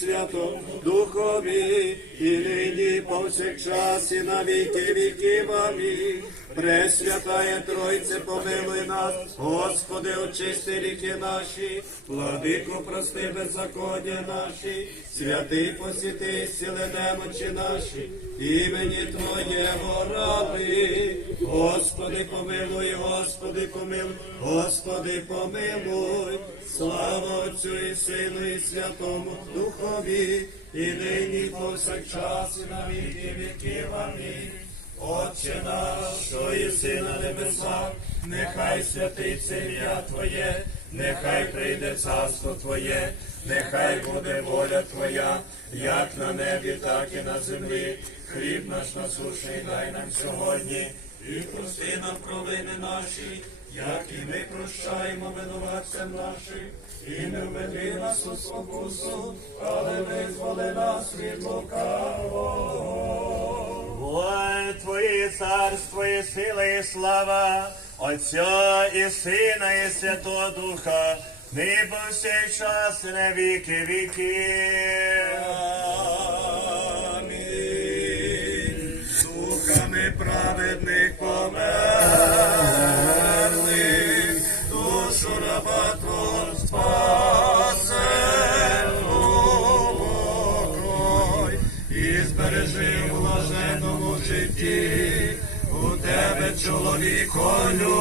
Святому Духові, і нині повсякчас, і на віки віків. Амінь. Пресвятає Тройце, помилуй нас, Господи, очисти ріки наші, владико, прости беззаконня наші, святий посіти, сіли немочі наші, імені Твоєго раби. Господи, помилуй, Господи, помилуй, Господи, помилуй, Отцю і Сину і Святому Духові, і нині повсякчас, і на віки віків. Амінь. Отче наш, що єси на небесах, нехай святиться ім'я Твоє, нехай прийде царство Твоє, нехай буде воля Твоя, як на небі, так і на землі. Хліб наш насушний дай нам сьогодні, і прости нам провини наші, як і ми прощаємо винуватцям нашим, і не введи нас у спокусу, але визволи нас від лукавого. Ой, Твої царство і сила і слава, Отця і Сина, і Святого Духа, нині повсякчас і на віки. Амінь. Духами праведних збережи в блаженному житті, у тебе чоловіко любить.